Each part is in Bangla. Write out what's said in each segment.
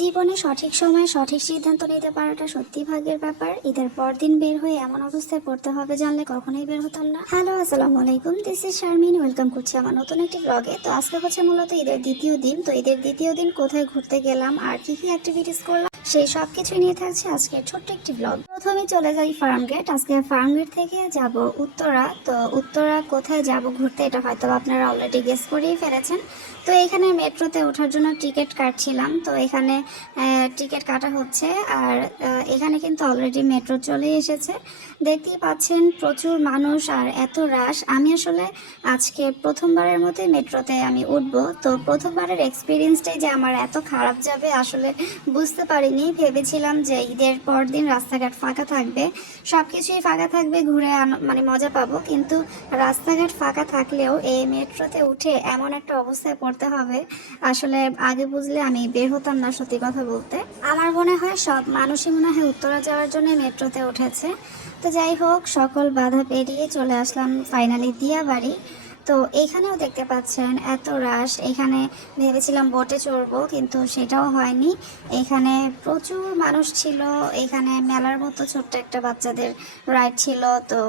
জীবনে সঠিক সময়ে সঠিক সিদ্ধান্ত নিতে পারাটা সত্যি ভাগ্যের ব্যাপার। ঈদের পর দিন বের হয়ে এমন অবস্থায় পড়তে হবে জানলে কখনোই বের হতাম না। হ্যালো, আসসালামু আলাইকুম, দিস ইজ শারমিন। ওয়েলকাম করছি আমার নতুন একটি ব্লগে। তো আজকে হচ্ছে মূলত ঈদের দ্বিতীয় দিন। তো ঈদের দ্বিতীয় দিন কোথায় ঘুরতে গেলাম আর কি কি অ্যাক্টিভিটিস করলাম সেই সব কিছুই নিয়ে থাকছে আজকের ছোট্ট একটি ব্লগ। প্রথমে চলে যাই ফার্মগেট। আজকে ফার্মগেট থেকে যাব উত্তরা। তো উত্তরা কোথায় যাব ঘুরতে এটা হয়তো আপনারা অলরেডি গেস করেই ফেলেছেন। তো এখানে মেট্রোতে ওঠার জন্য টিকিট কাটছিলাম। তো এখানে টিকিট কাটা হচ্ছে আর এখানে কিন্তু অলরেডি মেট্রো চলে এসেছে। দেখতেই পাচ্ছেন প্রচুর মানুষ আর এত রাশ। আমি আসলে আজকে প্রথমবারের মতোই মেট্রোতে আমি উঠবো। তো প্রথমবারের এক্সপিরিয়েন্সটাই যে আমার এত খারাপ যাবে আসলে বুঝতে পারিনি। ভেবেছিলাম যে ঈদের পর দিন রাস্তাঘাট ফাঁকা থাকবে, সব কিছুই ফাঁকা থাকবে, ঘুরে মানে মজা পাবো। কিন্তু রাস্তাঘাট ফাঁকা থাকলেও এই মেট্রোতে উঠে এমন একটা অবস্থায় পড়তে হবে, আসলে আগে বুঝলে আমি বের হতাম না। সত্যি কথা বলতে আমার মনে হয় সব মানুষই মনে হয় উত্তরা যাওয়ার জন্য মেট্রোতে উঠেছে। তো যাই হোক, সকল বাধা পেরিয়ে চলে আসলাম ফাইনালি দিয়াবাড়ি। তো এখানেও দেখতে পাচ্ছেন এত রাশ। এখানে ভেবেছিলাম বোটে চড়বো কিন্তু সেটাও হয়নি। এখানে প্রচুর মানুষ ছিল। এখানে মেলার মতো ছোট্ট একটা বাচ্চাদের রাইড ছিল। তো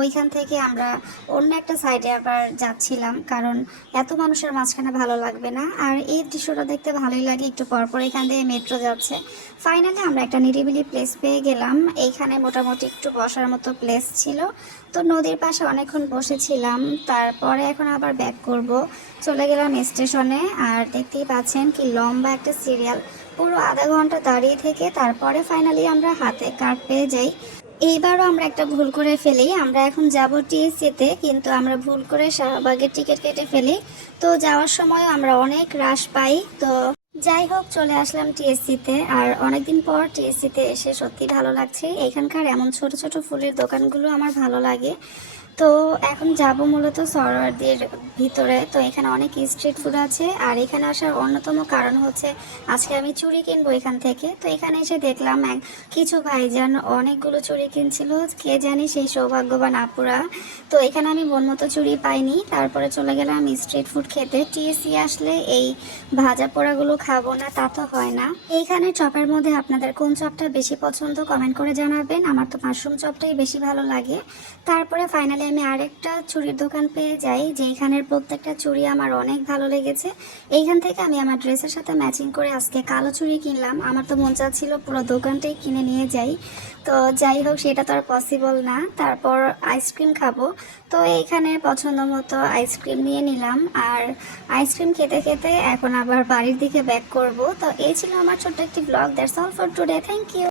ওইখান থেকে আমরা অন্য একটা সাইডে আবার যাচ্ছিলাম, কারণ এত মানুষের মাঝখানে ভালো লাগবে না। আর এই দৃশ্যটা দেখতে ভালোই লাগে। একটু পরপর এখান দিয়ে মেট্রো যাচ্ছে। ফাইনালি আমরা একটা নিরিবিলি প্লেস পেয়ে গেলাম। এইখানে মোটামুটি একটু বসার মতো প্লেস ছিল। তো নদীর পাশে অনেকক্ষণ বসেছিলাম। তারপরে এখন আবার ব্যাক করব, চলে গেলাম স্টেশনে। আর দেখতেই পাচ্ছেন কি লম্বা একটা সিরিয়াল, পুরো আধা ঘন্টা দাঁড়িয়ে থেকে তারপরে ফাইনালি আমরা হাতে কার্ড পেয়ে যাই। এইবারও আমরা একটা ভুল করে ফেলি। আমরা এখন যাব টিএসসিতে, কিন্তু আমরা ভুল করে শাহবাগের টিকিট কেটে ফেলি। তো যাওয়ার সময় আমরা অনেক রাশ পাই। তো যাই হোক, চলে আসলাম টিএসসিতে। আর অনেকদিন পর টিএসসিতে এসে সত্যি ভালো লাগছে। এখানকার এমন ছোট ছোট ফুলের দোকানগুলো আমার ভালো লাগে। তো এখন যাব মূলত সরোয়ারদের ভিতরে। তো এখানে অনেক স্ট্রিট ফুড আছে। আর এখানে আসার অন্যতম কারণ হচ্ছে আজকে আমি চুড়ি কিনবো এখান থেকে। তো এখানে এসে দেখলাম কিছু ভাইজান অনেকগুলো চুড়ি কিনছিল। কে জানি সেই সৌভাগ্যবান আপুরা। তো এখানে আমি মন মতো চুড়ি পাইনি। তারপরে চলে গেলাম স্ট্রিট ফুড খেতে। টিএসসি আসলে এই ভাজা পোড়াগুলো খাবো না তা তো হয় না। এইখানে চপের মধ্যে আপনাদের কোন চপটা বেশি পছন্দ কমেন্ট করে জানাবেন। আমার তো মাশরুম চপটাই বেশি ভালো লাগে। তারপরে ফাইনালি আমি আরেকটা চুড়ির দোকান পেয়ে যাই, যেখানের প্রত্যেকটা চুড়ি আমার অনেক ভালো লেগেছে। এইখান থেকে আমি আমার ড্রেসের সাথে ম্যাচিং করে আজকে কালো চুড়ি কিনলাম। আমার তো মন চাচ্ছিল পুরো দোকানটাই কিনে নিয়ে যাই। তো যাই হোক, সেটা তো আর পসিবল না। তারপর আইসক্রিম খাবো। তো এইখানে পছন্দ মতো আইসক্রিম নিয়ে নিলাম। আর আইসক্রিম খেতে খেতে এখন আবার বাড়ির দিকে ব্যাক করব। তো এই ছিল আমার ছোট্ট একটি blog. That's all for today. Thank you.